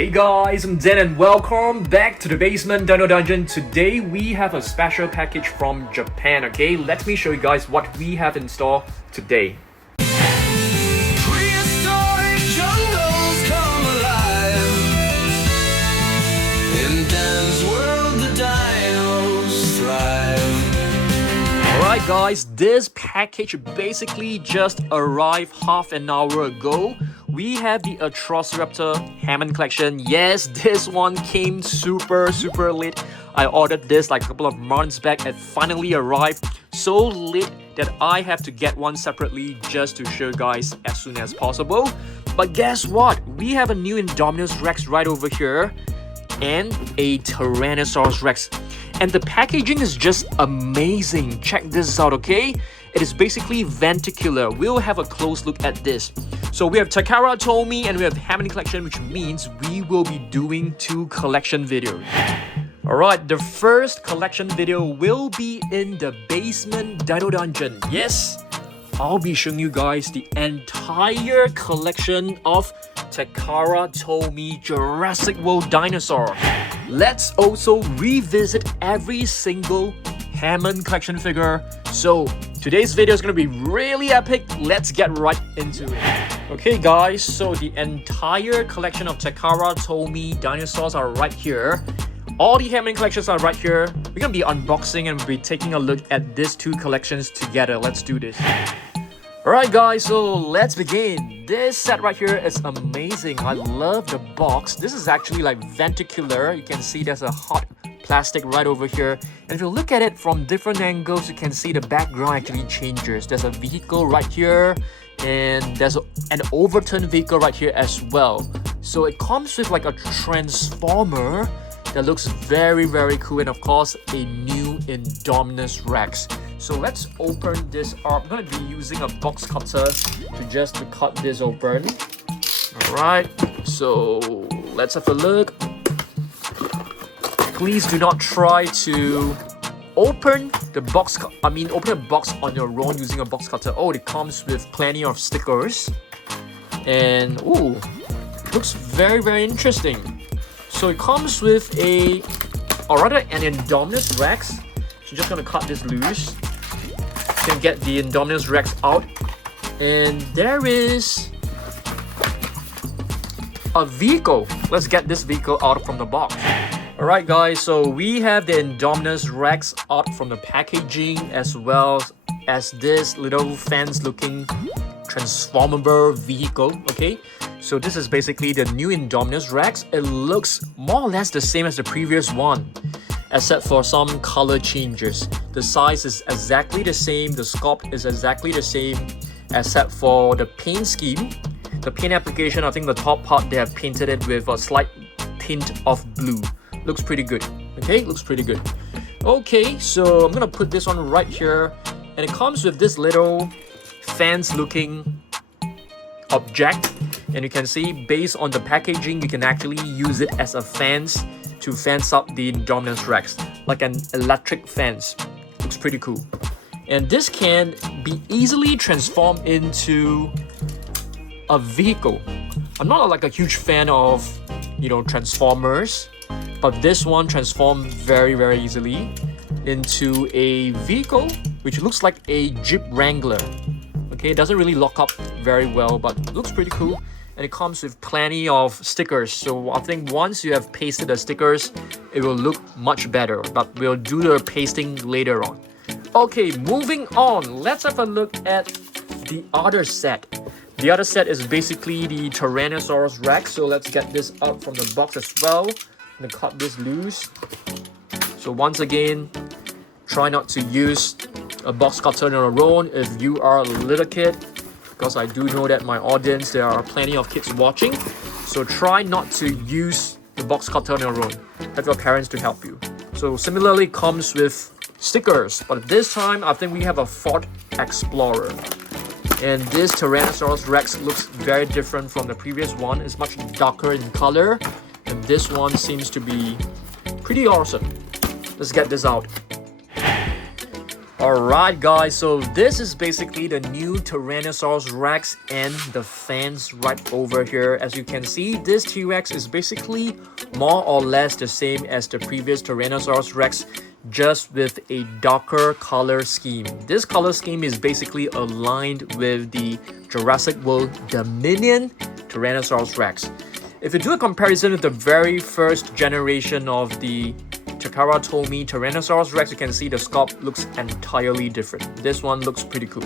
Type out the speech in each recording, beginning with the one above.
Hey guys, I'm Dan and welcome back to the Basement Dino Dungeon. Today we have a special package from Japan, okay? Let me show you guys what we have in store today. Prehistoric jungles come alive. In Dan's world, the dinos thrive. Alright guys, this package basically just arrived half an hour ago. We have the Velociraptor Hammond collection. Yes, this one came super late. I ordered this like a couple of months back and finally arrived so late that I have to get one separately just to show you guys as soon as possible. But guess what? We have a new Indominus Rex right over here and a Tyrannosaurus Rex. And the packaging is just amazing. Check this out, okay? It is basically ventricular. We'll have a close look at this. So we have Takara Tomy and we have Hammond collection, which means we will be doing 2 collection videos. Alright, the first collection video will be in the Basement Dino Dungeon. Yes, I'll be showing you guys the entire collection of Takara Tomy Jurassic World Dinosaur. Let's also revisit every single Hammond collection figure. So today's video is going to be really epic. Let's get right into it. Okay guys, so the entire collection of Takara Tomy dinosaurs are right here. All the Hammond collections are right here. We're going to be unboxing and we'll be taking a look at these 2 collections together. Let's do this. Alright guys, so let's begin. This set right here is amazing. I love the box. This is actually like ventricular. You can see there's a hot plastic right over here. And if you look at it from different angles, you can see the background actually changes. There's a vehicle right here. And there's an overturned vehicle right here as well. So it comes with like a transformer that looks very cool, and of course a new Indominus Rex. So let's open this up. I'm going to be using a box cutter to cut this open. Alright, so let's have a look. Please do not try to open the box, open a box on your own using a box cutter. Oh, it comes with plenty of stickers. And ooh, it looks very interesting. So it comes with an Indominus Rex. So I'm just gonna cut this loose. You can get the Indominus Rex out. And there is a vehicle. Let's get this vehicle out from the box. Alright guys, so we have the Indominus Rex out from the packaging, as well as this little fence looking transformable vehicle, okay? So this is basically the new Indominus Rex. It looks more or less the same as the previous one, except for some color changes. The size is exactly the same, the sculpt is exactly the same, except for the paint scheme. The paint application, I think the top part they have painted it with a slight tint of blue. Looks pretty good. Okay, looks pretty good. Okay, so I'm gonna put this one right here, and it comes with this little fence looking object, and you can see based on the packaging you can actually use it as a fence to fence up the Indominus Rex, like an electric fence. Looks pretty cool. And this can be easily transformed into a vehicle. I'm not like a huge fan of, transformers, but this one transformed very easily into a vehicle which looks like a Jeep Wrangler. Okay, it doesn't really lock up very well, but it looks pretty cool. And it comes with plenty of stickers. So I think once you have pasted the stickers, it will look much better. But we'll do the pasting later on. Okay, moving on. Let's have a look at the other set. The other set is basically the Tyrannosaurus Rex. So let's get this out from the box as well. I'm gonna cut this loose. So once again, try not to use a box cutter on your own if you are a little kid, because I do know that my audience, there are plenty of kids watching. So try not to use the box cutter on your own. Have your parents to help you. So similarly comes with stickers, but this time I think we have a Ford Explorer. And this Tyrannosaurus Rex looks very different from the previous one. It's much darker in color, and this one seems to be pretty awesome. Let's get this out. Alright guys, so this is basically the new Tyrannosaurus Rex and the fans right over here. As you can see, this T-Rex is basically more or less the same as the previous Tyrannosaurus Rex, just with a darker color scheme. This color scheme is basically aligned with the Jurassic World Dominion Tyrannosaurus Rex. If you do a comparison with the very first generation of the Takara Tomy Tyrannosaurus Rex, you can see the sculpt looks entirely different. This one looks pretty cool.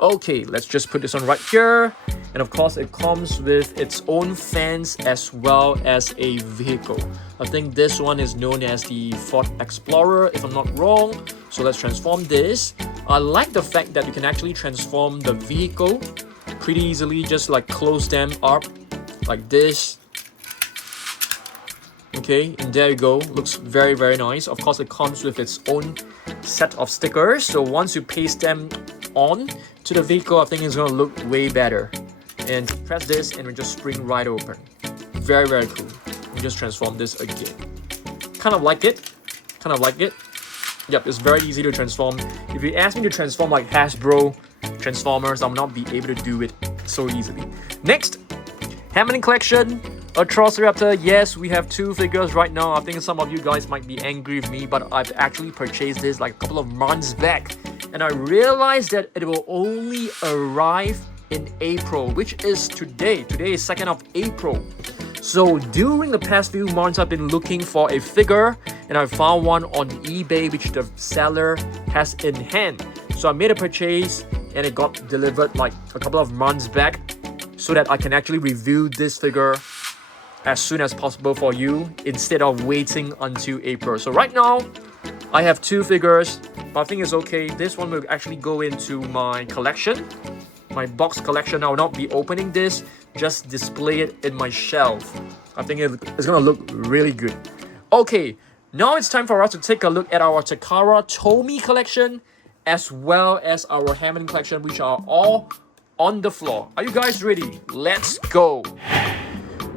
Okay, let's just put this on right here. And of course, it comes with its own fans as well as a vehicle. I think this one is known as the Ford Explorer, if I'm not wrong. So let's transform this. I like the fact that you can actually transform the vehicle pretty easily, just like close them up like this. Okay, and there you go. Looks very, very nice. Of course, it comes with its own set of stickers. So once you paste them on to the vehicle, I think it's gonna look way better. And press this and we just spring right open. Very, very cool. We just transform this again. Kind of like it. Kind of like it. Yep, it's very easy to transform. If you ask me to transform like Hasbro Transformers, I'll not be able to do it so easily. Next, Hammond collection. A Velociraptor. Yes, we have two figures right now. I think some of you guys might be angry with me, but I've actually purchased this like a couple of months back. And I realized that it will only arrive in April, which is today. Today is 2nd of April. So during the past few months, I've been looking for a figure and I found one on eBay which the seller has in hand. So I made a purchase and it got delivered like a couple of months back so that I can actually review this figure as soon as possible for you instead of waiting until April. So right now, I have two figures, but I think it's okay. This one will actually go into my collection, my box collection. I will not be opening this, just display it in my shelf. I think it's gonna look really good. Okay, now it's time for us to take a look at our Takara Tomy collection as well as our Hammond collection, which are all on the floor. Are you guys ready? Let's go!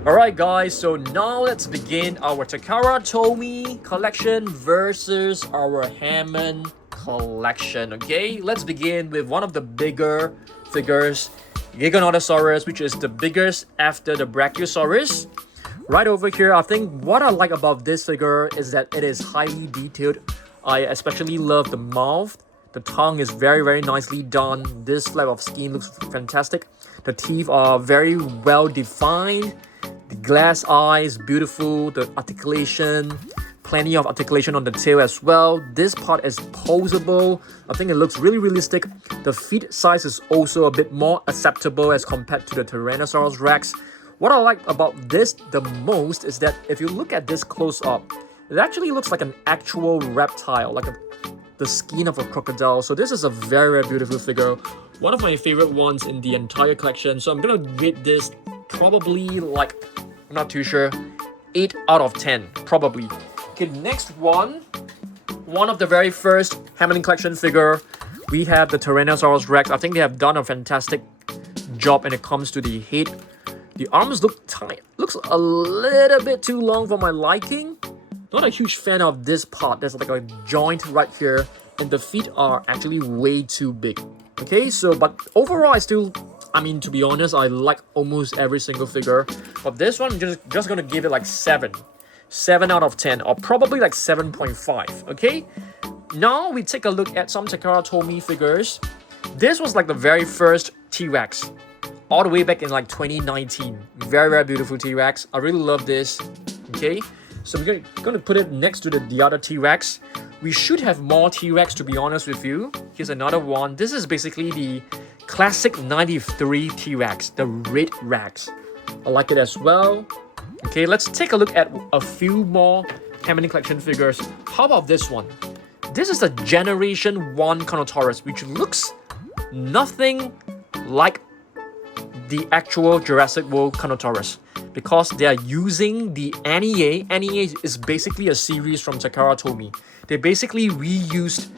Alright guys, so now let's begin our Takara Tomy collection versus our Hammond collection, okay? Let's begin with one of the bigger figures, Giganotosaurus, which is the biggest after the Brachiosaurus. Right over here, I think what I like about this figure is that it is highly detailed. I especially love the mouth. The tongue is very, very nicely done. This type of scheme looks fantastic. The teeth are very well defined. The glass eyes, beautiful. The articulation, plenty of articulation on the tail as well. This part is posable. I think it looks really realistic. The feet size is also a bit more acceptable as compared to the Tyrannosaurus Rex. What I like about this the most is that if you look at this close up, it actually looks like an actual reptile, like the skin of a crocodile. So this is a very, very beautiful figure. One of my favorite ones in the entire collection. So I'm gonna rate this probably like, I'm not too sure, 8 out of 10, probably. Okay, next one of the very first Hammond collection figure, we have the Tyrannosaurus Rex. I think they have done a fantastic job when it comes to the head. The arms look tight, looks a little bit too long for my liking. Not a huge fan of this part. There's like a joint right here, and the feet are actually way too big. Okay, so but overall, I mean, to be honest, I like almost every single figure. But this one, I'm just gonna give it like 7 out of 10, or probably like 7.5. Okay, now we take a look at some Takara Tomy figures. This was like the very first T-Rex, all the way back in like 2019. Very, very beautiful T-Rex. I really love this. Okay, so we're gonna put it next to the other T-Rex. We should have more T-Rex, to be honest with you. Here's another one. This is basically the classic 93 T-Rex, the red Rex. I like it as well. Okay, let's take a look at a few more Hammond collection figures. How about this one? This is a Generation 1 Giganotosaurus, which looks nothing like the actual Jurassic World Giganotosaurus, because they are using the NEA. NEA is basically a series from Takara Tomy. They basically reused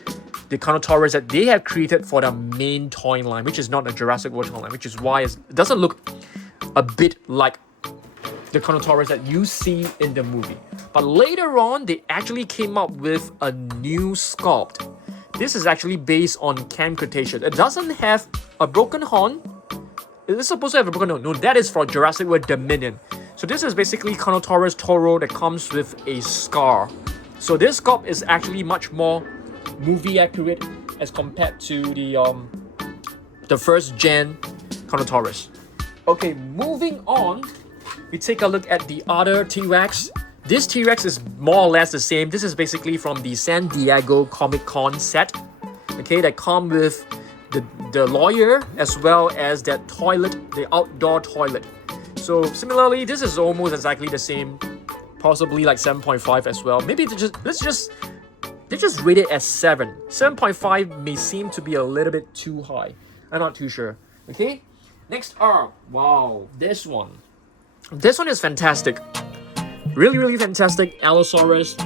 the Giganotosaurus that they have created for the main toy line, which is not the Jurassic World toy line, which is why it doesn't look a bit like the Giganotosaurus that you see in the movie. But later on, they actually came up with a new sculpt. This is actually based on Camp Cretaceous. It doesn't have a broken horn. It is supposed to have a broken horn. No, that is for Jurassic World Dominion. So this is basically Carnotaurus toro that comes with a scar. So this sculpt is actually much more movie accurate as compared to the first gen Carnotaurus. Okay, moving on, we take a look at the other T-Rex. This T-Rex is more or less the same. This is basically from the San Diego Comic-Con set. Okay, that come with the lawyer as well as that toilet, the outdoor toilet. So similarly, this is almost exactly the same, possibly like 7.5 as well. Maybe let's just rate it as 7. 7.5 may seem to be a little bit too high. I'm not too sure. Okay, next up, wow, this one is fantastic. Really, really fantastic. Allosaurus.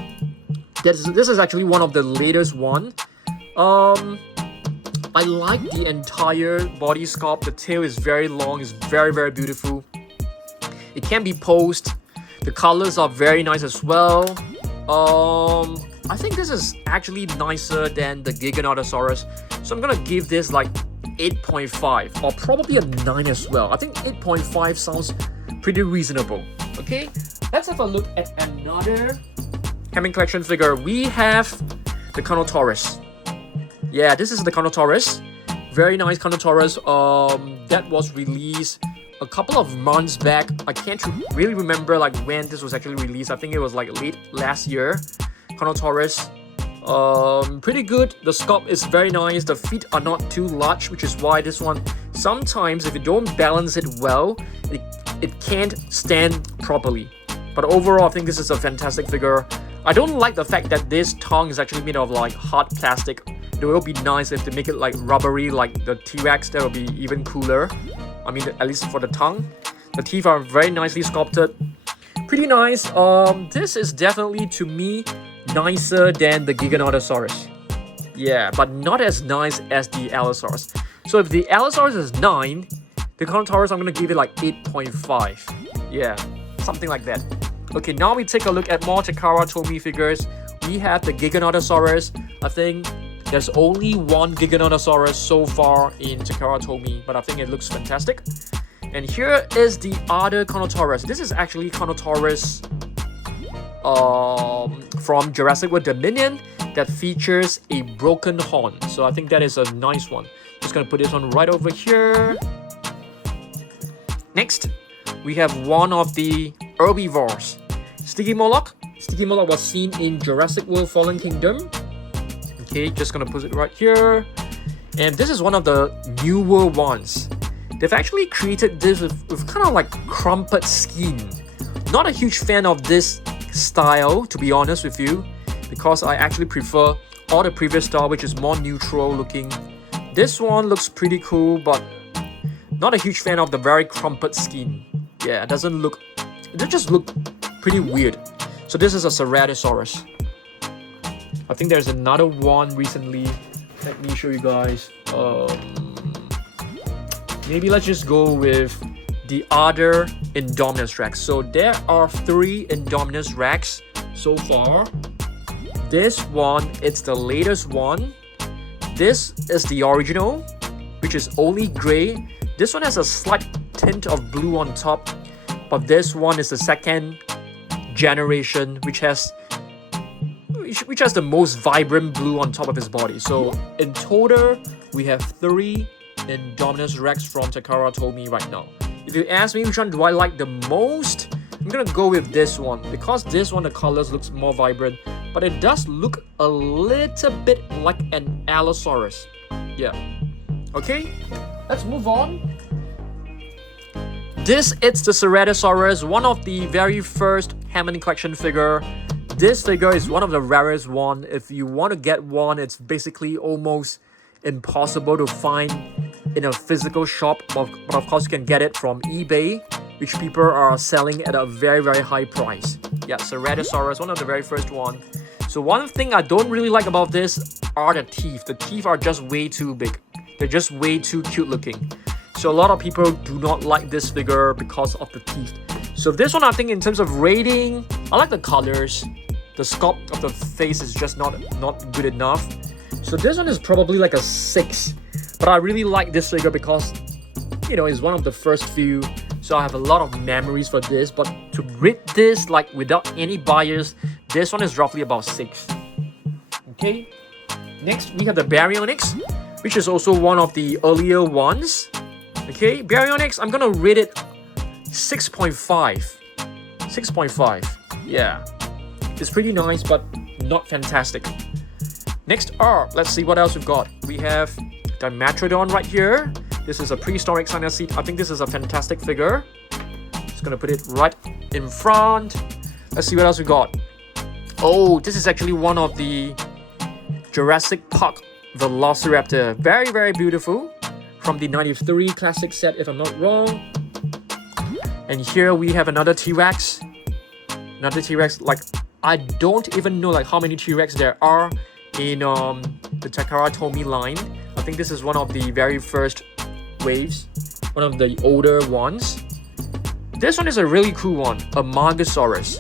This is actually one of the latest one. I like the entire body sculpt. The tail is very long. It's very, very beautiful. It can be posed. The colors are very nice as well. I think this is actually nicer than the Giganotosaurus. So I'm gonna give this like 8.5 or probably a 9 as well. I think 8.5 sounds pretty reasonable. Okay, let's have a look at another Hammond collection figure. We have the Carnotaurus. Yeah, this is the Carnotaurus. Very nice Carnotaurus. That was released a couple of months back. I can't really remember like when this was actually released. I think it was like late last year. Carnotaurus. Pretty good. The sculpt is very nice. The feet are not too large, which is why this one, sometimes if you don't balance it well, it can't stand properly. But overall, I think this is a fantastic figure. I don't like the fact that this tongue is actually made of like hard plastic. It will be nice if they make it like rubbery like the T-Rex. That will be even cooler. I mean, at least for the tongue. The teeth are very nicely sculpted. Pretty nice. This is definitely, to me, nicer than the Giganotosaurus. Yeah, but not as nice as the Allosaurus. So if the Allosaurus is 9, the Carnotaurus, I'm going to give it like 8.5. Yeah, something like that. Okay, now we take a look at more Takara Tomy figures. We have the Giganotosaurus. I think there's only one Giganotosaurus so far in Takara Tomy, but I think it looks fantastic. And here is the other Carnotaurus. This is actually Carnotaurus from Jurassic World Dominion that features a broken horn. So I think that is a nice one. Just gonna put this one right over here. Next, we have one of the herbivores, Sticky Moloch. Sticky Moloch was seen in Jurassic World Fallen Kingdom. Okay, just gonna put it right here. And this is one of the newer ones. They've actually created this with kind of like crumpled skin. Not a huge fan of this style, to be honest with you, because I actually prefer all the previous style, which is more neutral looking. This one looks pretty cool, but not a huge fan of the very crumpled skin. Yeah, it just look pretty weird. So this is a Tyrannosaurus. I think there's another one recently. Let me show you guys. Maybe let's just go with the other Indominus Rex. So there are 3 Indominus Rex so far. This one, it's the latest one. This is the original, which is only gray. This one has a slight tint of blue on top, but this one is the second generation, which has the most vibrant blue on top of his body. So in total, we have 3 Indominus Rex from Takara Tomy right now. If you ask me which one do I like the most, I'm gonna go with this one, because this one the colors looks more vibrant, but it does look a little bit like an Allosaurus. Yeah. Okay, let's move on. It's the Ceratosaurus, one of the very first Hammond collection figure. This figure is one of the rarest one. If you want to get one, it's basically almost impossible to find in a physical shop, but of course you can get it from eBay, which people are selling at a very, very high price. Yeah, Ceratosaurus, one of the very first one. So one thing I don't really like about this are the teeth. The teeth are just way too big. They're just way too cute looking. So a lot of people do not like this figure because of the teeth. So this one, I think in terms of rating, I like the colors. The sculpt of the face is just not good enough. So this one is probably like a 6. But I really like this figure because, you know, it's one of the first few. So I have a lot of memories for this. But to rate this like without any bias, this one is roughly about 6. Okay. Next, we have the Baryonyx, which is also one of the earlier ones. Okay, Baryonyx, I'm gonna rate it 6.5. 6.5. Yeah. It's pretty nice, but not fantastic. Next up, let's see what else we've got. We have Dimetrodon right here. This is a prehistoric Cyanosid. I think this is a fantastic figure. Just gonna put it right in front. Let's see what else we got. Oh, this is actually one of the Jurassic Park Velociraptor. Very, very beautiful. From the 93 classic set, if I'm not wrong. And here we have another T-Rex. Another T-Rex. Like, I don't even know like how many T-Rex there are in the Takara Tomy line. I think this is one of the very first waves. One of the older ones. This one is a really cool one. A Mosasaurus.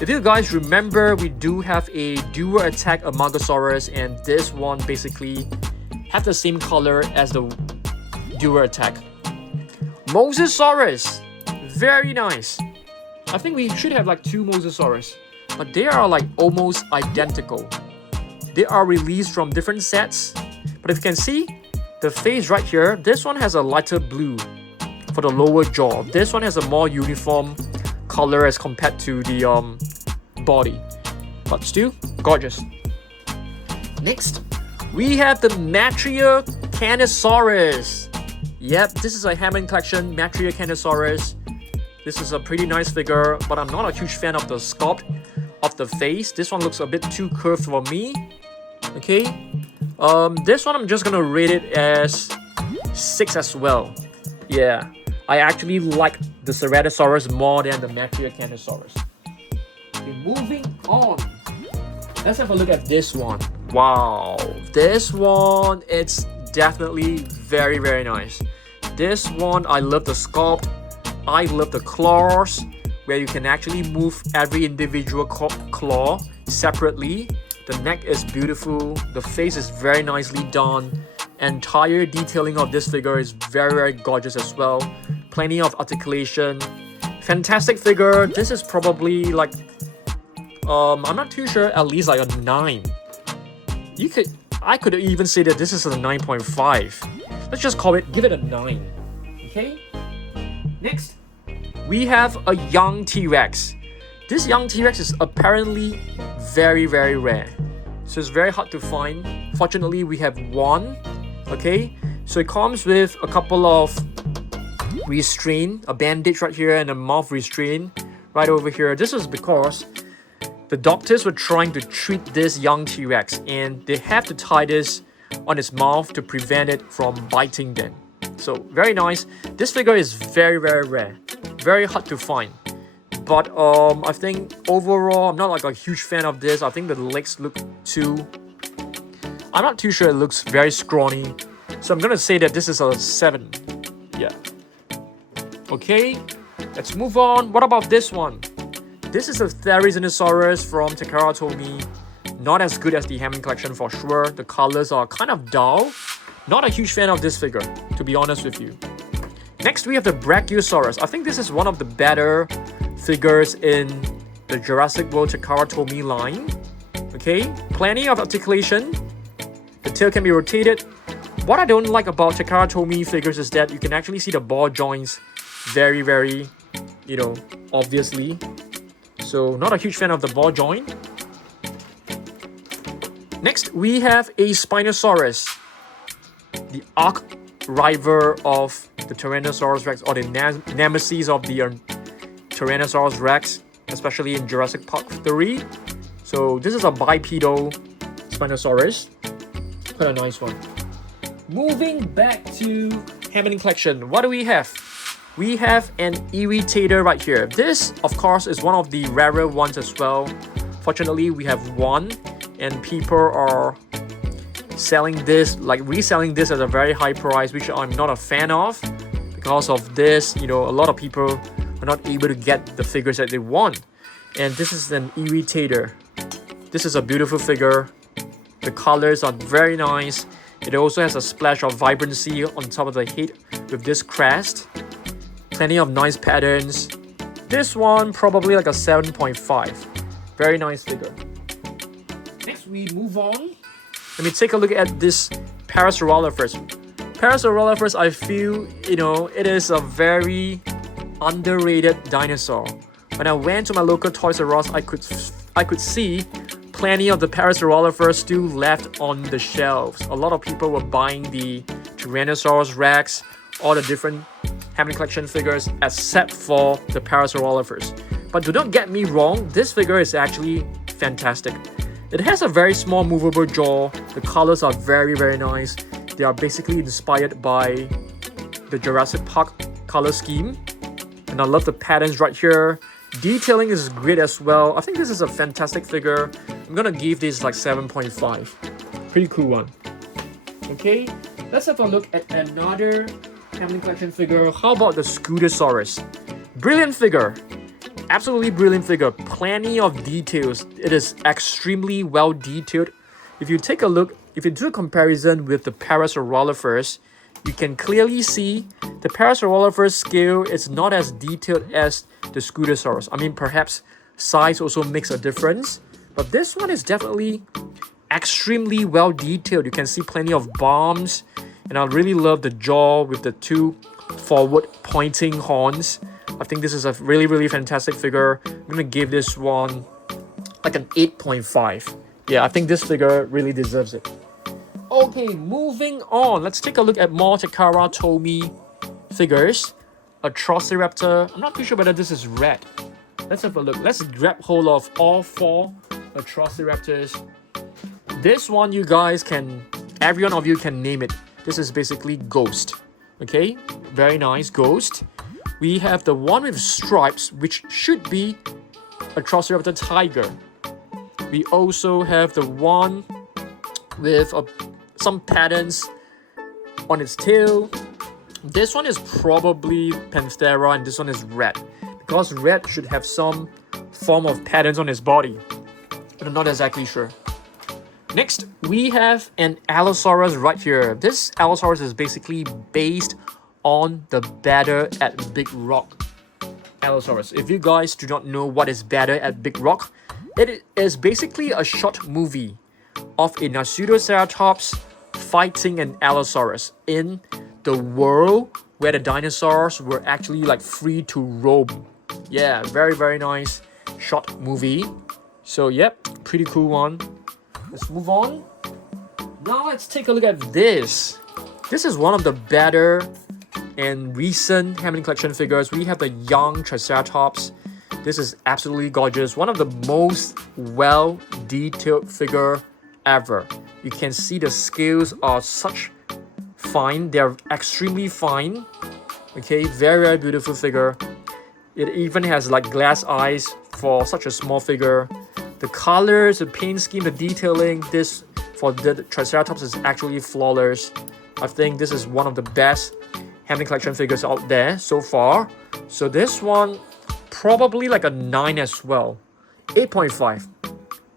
If you guys remember, we do have a dual attack Mosasaurus, and this one basically have the same color as the dual attack. Mosasaurus, very nice. I think we should have like 2 Mosasaurus, but they are like almost identical. They are released from different sets, but if you can see the face right here, this one has a lighter blue for the lower jaw. This one has a more uniform color as compared to the body, but still gorgeous. Next, we have the Giganotosaurus. Yep, this is a Hammond collection, Giganotosaurus. This is a pretty nice figure, but I'm not a huge fan of the sculpt of the face. This one looks a bit too curved for me. Okay, this one I'm just gonna rate it as 6 as well. Yeah, I actually like the Tyrannosaurus more than the Giganotosaurus. Okay, moving on. Let's have a look at this one. Wow, this one, it's definitely very, very nice. This one, I love the sculpt. I love the claws, where you can actually move every individual claw separately. The neck is beautiful. The face is very nicely done. Entire detailing of this figure is very, very gorgeous as well. Plenty of articulation. Fantastic figure. This is probably like, I'm not too sure, at least like a 9. I could even say that this is a 9.5. Let's just give it a 9. Okay? Next, we have a young T-Rex. This young T-Rex is apparently very, very rare. So it's very hard to find. Fortunately, we have one. Okay? So it comes with a couple of restraint, a bandage right here and a mouth restraint right over here. This is because the doctors were trying to treat this young T-Rex, and they have to tie this on its mouth to prevent it from biting them. So very nice. This figure is very, very rare. Very hard to find. But I think overall, I'm not like a huge fan of this. I think the legs look too... I'm not too sure, it looks very scrawny. So I'm gonna say that this is a 7. Yeah. Okay, let's move on. What about this one? This is a Therizinosaurus from Takara Tomy. Not as good as the Hammond collection for sure. The colors are kind of dull. Not a huge fan of this figure, to be honest with you. Next, we have the Brachiosaurus. I think this is one of the better figures in the Jurassic World Takara Tomy line. Okay, plenty of articulation. The tail can be rotated. What I don't like about Takara Tomy figures is that you can actually see the ball joints very, very, you know, obviously. So not a huge fan of the ball joint. Next, we have a Spinosaurus, the arch rival of the Tyrannosaurus Rex, or the nemesis of the Tyrannosaurus Rex, especially in Jurassic Park 3. So this is a bipedal Spinosaurus. Quite a nice one. Moving back to Hammond collection, what do we have? We have an Irritator right here. This, of course, is one of the rarer ones as well. Fortunately, we have one, and people are selling this, like reselling this at a very high price, which I'm not a fan of. Because of this, you know, a lot of people are not able to get the figures that they want. And this is an Irritator. This is a beautiful figure. The colors are very nice. It also has a splash of vibrancy on top of the head with this crest. Plenty of nice patterns. This one probably like a 7.5. Very nice figure. Next we move on. Let me take a look at this Parasaurolophus. Parasaurolophus, I feel, it is a very underrated dinosaur. When I went to my local Toys R Us, I could see plenty of the Parasaurolophus still left on the shelves. A lot of people were buying the Tyrannosaurus Rex, all the different Hammond collection figures, except for the Parasaurolophus. But do not get me wrong, this figure is actually fantastic. It has a very small movable jaw. The colors are very, very nice. They are basically inspired by the Jurassic Park color scheme. And I love the patterns right here. Detailing is great as well. I think this is a fantastic figure. I'm gonna give this like 7.5. Pretty cool one. Okay, let's have a look at another Hammond collection figure. How about the Giganotosaurus? Brilliant figure. Absolutely brilliant figure. Plenty of details. It is extremely well detailed. If you take a look, if you do a comparison with the Parasaurolophus, you can clearly see the Parasaurolophus scale is not as detailed as the Giganotosaurus. I mean, perhaps size also makes a difference, but this one is definitely extremely well detailed. You can see plenty of bombs, and I really love the jaw with the two forward pointing horns. I think this is a really, really fantastic figure. I'm gonna give this one like an 8.5. Yeah, I think this figure really deserves it. Okay, moving on. Let's take a look at more Takara Tomy figures. Velociraptor. I'm not too sure whether this is red. Let's have a look. Let's grab hold of all 4 Velociraptors. This one, you guys can, every one of you can name it. This is basically Ghost. Okay, very nice, Ghost. We have the one with stripes, which should be a Velociraptor Tiger. We also have the one with some patterns on its tail. This one is probably Panthera and this one is red, because red should have some form of patterns on its body, but I'm not exactly sure. Next, we have an Allosaurus right here. This Allosaurus is basically based on the Better at Big Rock Allosaurus. If you guys do not know what is Better at Big Rock, it is basically a short movie of a Pseudoceratops fighting an Allosaurus in the world where the dinosaurs were actually like free to roam. Yeah, very, very nice short movie. So yep, pretty cool one. Let's move on. Now let's take a look at this. This is one of the better and recent Hammond collection figures. We have the young Triceratops. This is absolutely gorgeous. One of the most well-detailed figure ever. You can see the scales are such fine. They're extremely fine. Okay, very, very beautiful figure. It even has like glass eyes for such a small figure. The colors, the paint scheme, the detailing, this for the Triceratops is actually flawless. I think this is one of the best Hammond collection figures out there so far. So this one, probably like a 9 as well. 8.5.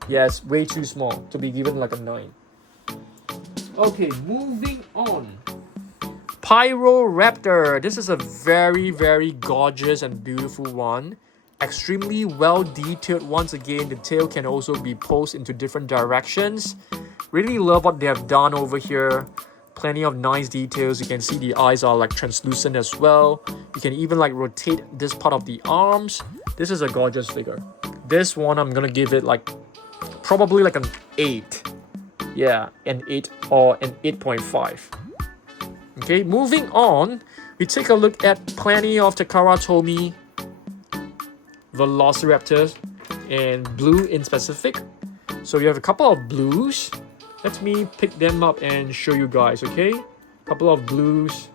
Yes, way too small to be given like a 9. Okay, moving on. Pyroraptor. This is a very, very gorgeous and beautiful one. Extremely well detailed. Once again, the tail can also be posed into different directions. Really love what they have done over here. Plenty of nice details. You can see the eyes are like translucent as well. You can even like rotate this part of the arms. This is a gorgeous figure. This one I'm gonna give it like probably like an 8. Yeah, an 8 or an 8.5. Okay, moving on, we take a look at plenty of Takara Tomy Velociraptors and blue in specific. So we have a couple of blues. Let me pick them up and show you guys, okay? Couple of blues.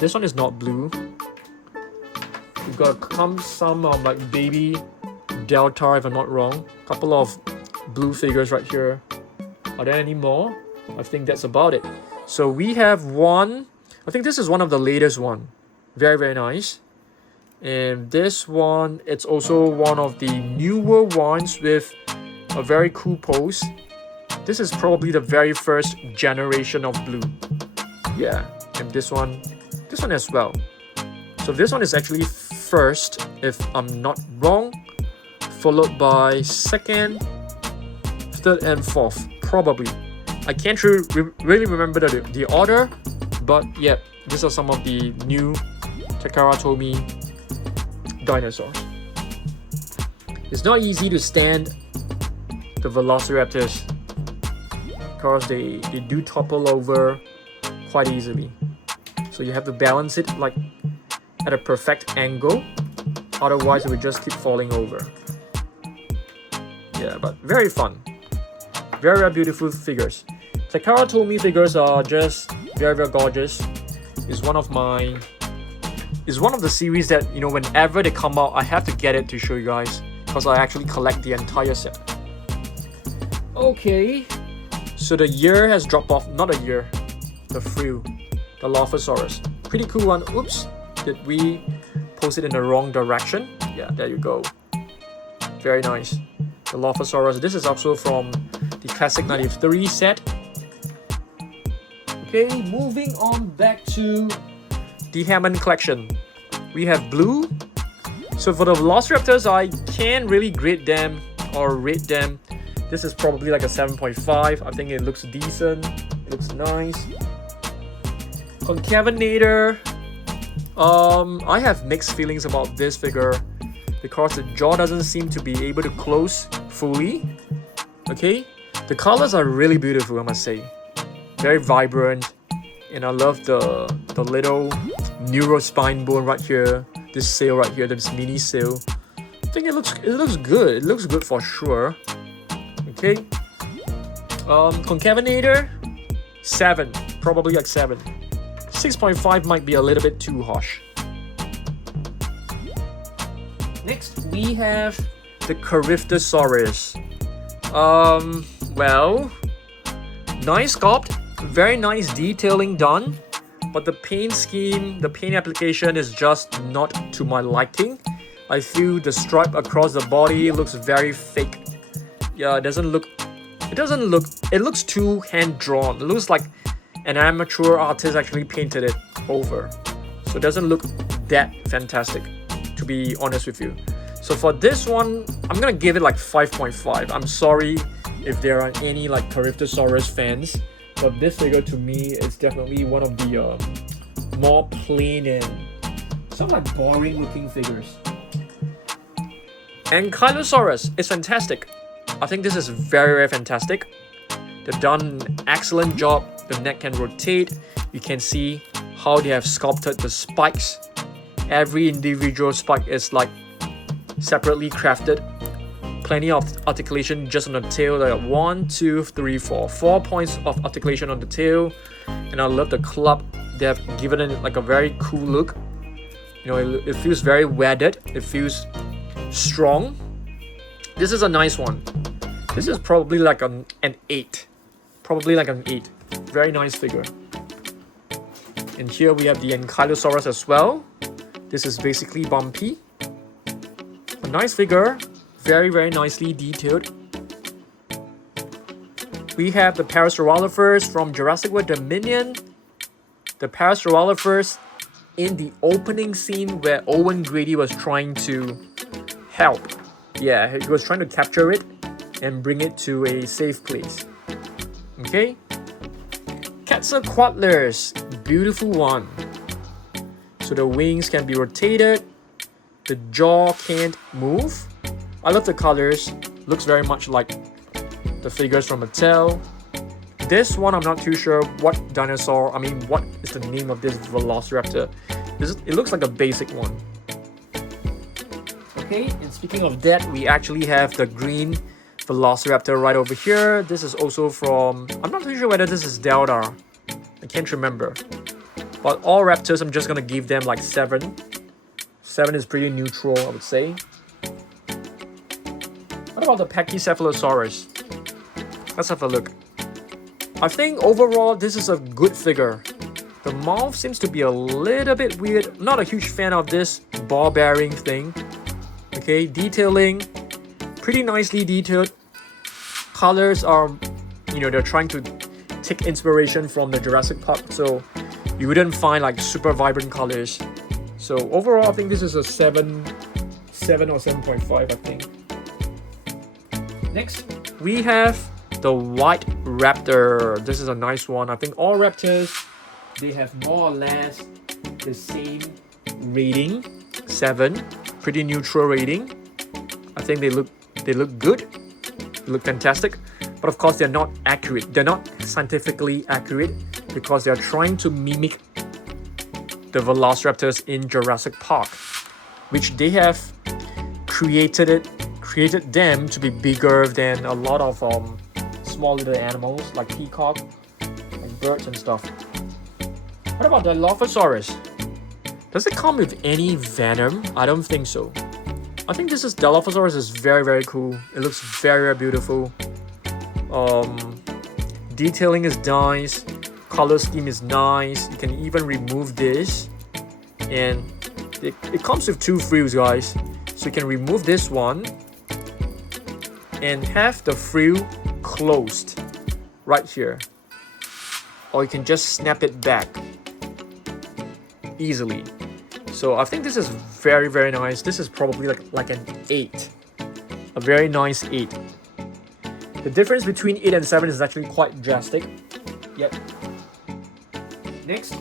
This one is not blue. We've got some like baby Delta, if I'm not wrong. Couple of blue figures right here. Are there any more? I think that's about it. So we have one. I think this is one of the latest one. Very, very nice. And this one, it's also one of the newer ones with a very cool pose. This is probably the very first generation of blue. Yeah, and this one as well. So this one is actually first, if I'm not wrong, followed by second, third, and fourth, probably. I can't really remember the order, but yeah, these are some of the new Takara Tomy dinosaurs. It's not easy to stand the Velociraptors because they do topple over quite easily. So you have to balance it like at a perfect angle, otherwise it will just keep falling over. Yeah, but very fun. Very, very beautiful figures. Takara Tomy figures are just very, very gorgeous. It's one of the series that, you know, whenever they come out, I have to get it to show you guys because I actually collect the entire set. Okay, so the year has dropped off. Not a year, the frill, the Allosaurus. Pretty cool one. Oops, did we post it in the wrong direction? Yeah, there you go. Very nice. The Allosaurus. This is also from the classic 93 set. Okay, moving on back to the Hammond collection. We have blue. So for the Velociraptors, I can't really grade them or rate them. This is probably like a 7.5. I think it looks decent. It looks nice. Concavenator. I have mixed feelings about this figure because the jaw doesn't seem to be able to close fully. Okay, the colors are really beautiful, I must say. Very vibrant, and I love the little neurospine bone right here. This sail right here, this mini sail. I think it looks good. It looks good for sure. Okay. Concavenator, 7, probably like 7. 6.5 might be a little bit too harsh. Next, we have the Giganotosaurus. Well, nice sculpt, very nice detailing done, but the paint scheme, the paint application is just not to my liking. I feel the stripe across the body looks very fake. Yeah, it looks too hand-drawn. It looks like an amateur artist actually painted it over. So it doesn't look that fantastic, to be honest with you. So for this one, I'm gonna give it like 5.5. I'm sorry if there are any like Giganotosaurus fans, but this figure to me is definitely one of the more plain and some like boring looking figures. Ankylosaurus is fantastic. I think this is very, very fantastic. They've done an excellent job. The neck can rotate. You can see how they have sculpted the spikes. Every individual spike is like separately crafted. Plenty of articulation just on the tail. Like 1, 2, 3, 4. 4 points of articulation on the tail. And I love the club. They have given it like a very cool look. You know, it feels very weathered. It feels strong. This is a nice one. This is probably like an 8. Probably like an 8. Very nice figure. And here we have the Ankylosaurus as well. This is basically bumpy. A nice figure. Very, very nicely detailed. We have the Pyroraptor from Jurassic World Dominion. The Pyroraptor in the opening scene where Owen Grady was trying to help. Yeah, he was trying to capture it and bring it to a safe place. Okay. Quetzalcoatlus, beautiful one. So the wings can be rotated. The jaw can't move. I love the colors. Looks very much like the figures from Mattel. This one, I'm not too sure what dinosaur, what is the name of this Velociraptor. It looks like a basic one. Okay, and speaking of that, we actually have the green Velociraptor right over here. This is also from, I'm not too sure whether this is Delta. I can't remember. But all raptors, I'm just gonna give them like 7. 7 is pretty neutral, I would say. What about the Pachycephalosaurus? Let's have a look. I think overall this is a good figure. The mouth seems to be a little bit weird. Not a huge fan of this ball bearing thing. Okay, detailing, pretty nicely detailed. Colors are you know, they're trying to take inspiration from the Jurassic Park, so you wouldn't find like super vibrant colors. So overall, I think this is a 7 or 7.5, I think. Next, we have the White Raptor. This is a nice one. I think all raptors, they have more or less the same rating, 7, pretty neutral rating. I think they look good, they look fantastic, but of course they're not accurate. They're not scientifically accurate because they're trying to mimic the Velociraptors in Jurassic Park, which they have created them to be bigger than a lot of small little animals like peacock, like birds and stuff. What about the Allosaurus? Does it come with any venom? I don't think so. I think this is Allosaurus is very, very cool. It looks very, very beautiful. Detailing is nice. Color scheme is nice. You can even remove this, and it comes with 2 frills, guys. So you can remove this one and have the frill closed right here, or you can just snap it back easily. So I think this is very, very nice. This is probably like an 8, a very nice 8. The difference between 8 and 7 is actually quite drastic. Yep. Next,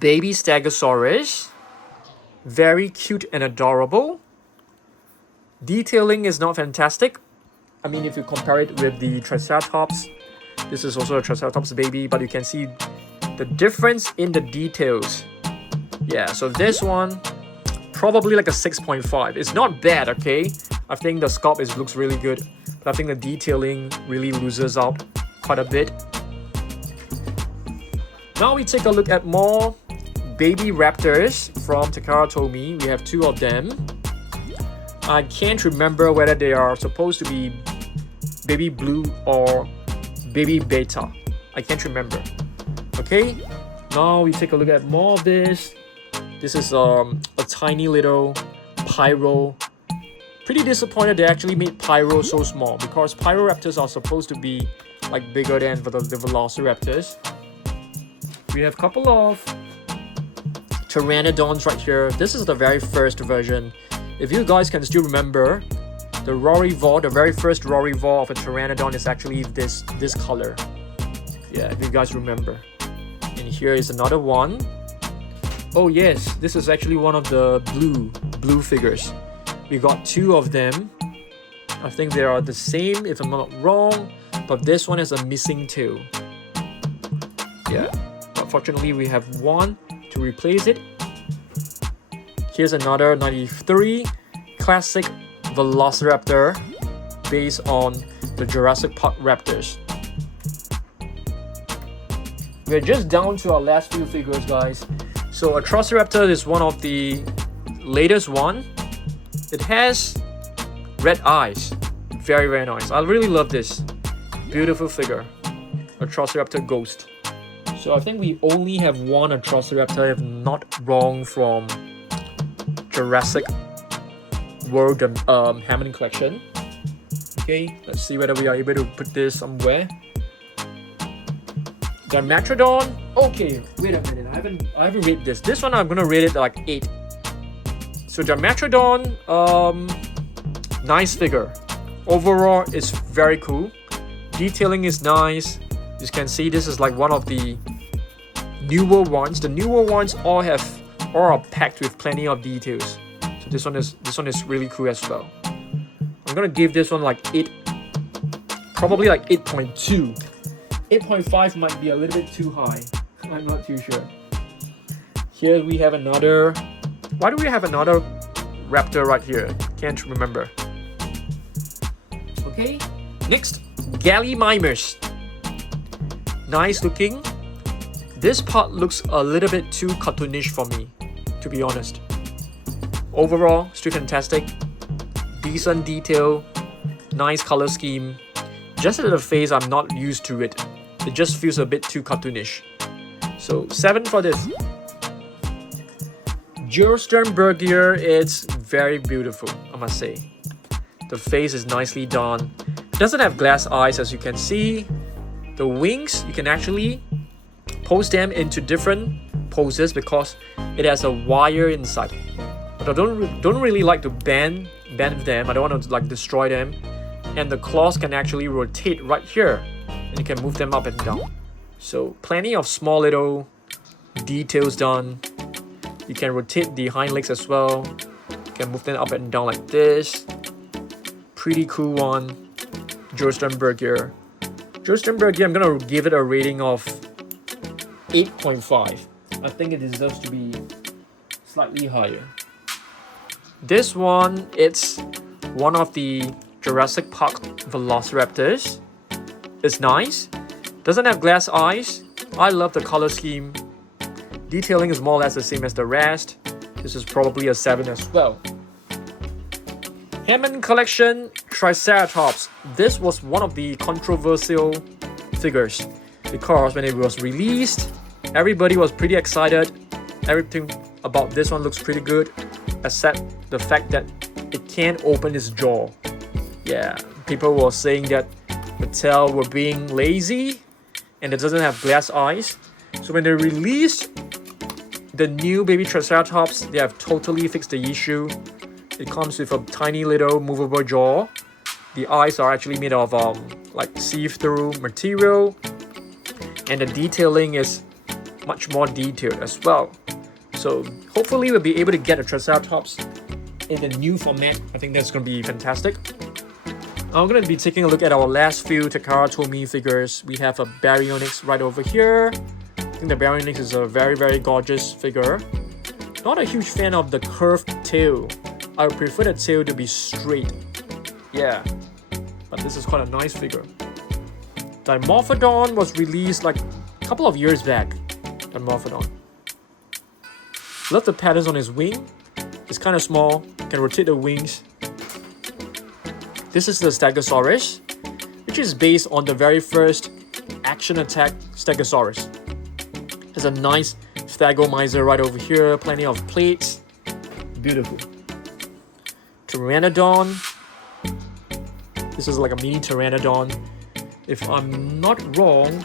baby Stegosaurus. Very cute and adorable. Detailing is not fantastic. I mean, if you compare it with the Triceratops, this is also a Triceratops baby, but you can see the difference in the details. Yeah, so this one, probably like a 6.5. It's not bad, okay? I think the sculpt looks really good, but I think the detailing really loses out quite a bit. Now we take a look at more baby raptors from Takara Tomy. We have 2 of them. I can't remember whether they are supposed to be baby blue or baby beta. I can't remember. Okay, now we take a look at more of this. This is a tiny little Pyro. Pretty disappointed they actually made Pyro so small, because Pyroraptors are supposed to be like bigger than the Velociraptors. We have a couple of Pteranodons right here. This is the very first version. If you guys can still remember, the Rorivore, the very first Rorivore of a Pteranodon is actually this color. Yeah, if you guys remember. And here is another one. Oh yes, this is actually one of the blue figures. We got 2 of them. I think they are the same if I'm not wrong, but this one is a missing 2. Yeah, but fortunately we have 1 to replace it. Here's another 93 classic Velociraptor based on the Jurassic Park raptors. We're just down to our last few figures, guys. So a Velociraptor is one of the latest one. It has red eyes. Very, very nice. I really love this. Beautiful figure. A Velociraptor ghost. So I think we only have 1 Velociraptor, if not wrong, from Jurassic World Hammond collection. Okay, let's see whether we are able to put this somewhere. Dimetrodon. Okay, wait a minute. I haven't rated this. This one I'm gonna rate it like 8. So Dimetrodon, nice figure. Overall, it's very cool. Detailing is nice. You can see this is like one of the newer ones. The newer ones all are packed with plenty of details. So this one is really cool as well. I'm gonna give this one like 8, probably like 8.2. 8.5 might be a little bit too high. I'm not too sure. Here we have another. Why do we have another raptor right here? Can't remember. Okay, next, Gallimimus. Nice looking. This part looks a little bit too cartoonish for me, to be honest. Overall, still fantastic. Decent detail. Nice color scheme. Just at the face, I'm not used to it. It just feels a bit too cartoonish. So 7 for this. Sternbergier, it's very beautiful, I must say. The face is nicely done. It doesn't have glass eyes, as you can see. The wings, you can actually pose them into different poses because it has a wire inside. But I don't really like to bend them. I don't want to like destroy them. And the claws can actually rotate right here, and you can move them up and down. So plenty of small little details done. You can rotate the hind legs as well. You can move them up and down like this. Pretty cool one. Jurassic. Jurassic, I'm gonna give it a rating of 8.5. I think it deserves to be slightly higher. This one, it's one of the Jurassic Park Velociraptors. It's nice. Doesn't have glass eyes. I love the color scheme. Detailing is more or less the same as the rest. This is probably a 7 as well. Hammond Collection Triceratops. This was one of the controversial figures because when it was released, everybody was pretty excited. Everything about this one looks pretty good, except the fact that it can't open its jaw. Yeah, people were saying that Mattel were being lazy and it doesn't have glass eyes. So when they released the new baby Triceratops, they have totally fixed the issue. It comes with a tiny little movable jaw. The eyes are actually made of like see-through material, and the detailing is much more detailed as well. So hopefully we'll be able to get a Triceratops in the new format. I think that's going to be fantastic. I'm going to be taking a look at our last few Takara Tomy figures. We have a Baryonyx right over here. I think the Baryonyx is a very gorgeous figure. Not a huge fan of the curved tail. I would prefer the tail to be straight. Yeah, but this is quite a nice figure. Dimorphodon was released like a couple of years back. Dimorphodon. Love the patterns on his wing. It's kind of small. Can rotate the wings. This is the Stegosaurus, which is based on the very first action attack Stegosaurus. There's a nice Stegomizer right over here. Plenty of plates. Beautiful. Pteranodon. This is like a mini Pteranodon. If I'm not wrong,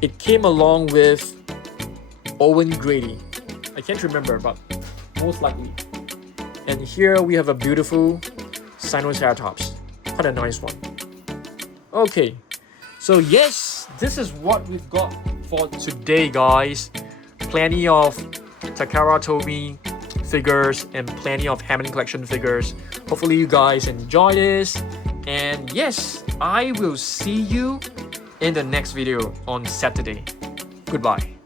it came along with Owen Grady. I can't remember, but most likely. And here we have a beautiful Sinoceratops. Quite a nice one. Okay, so yes, this is what we've got for today, guys. Plenty of Takara Tomy figures and plenty of Hammond Collection figures. Hopefully you guys enjoy this. And yes, I will see you in the next video on Saturday. Goodbye.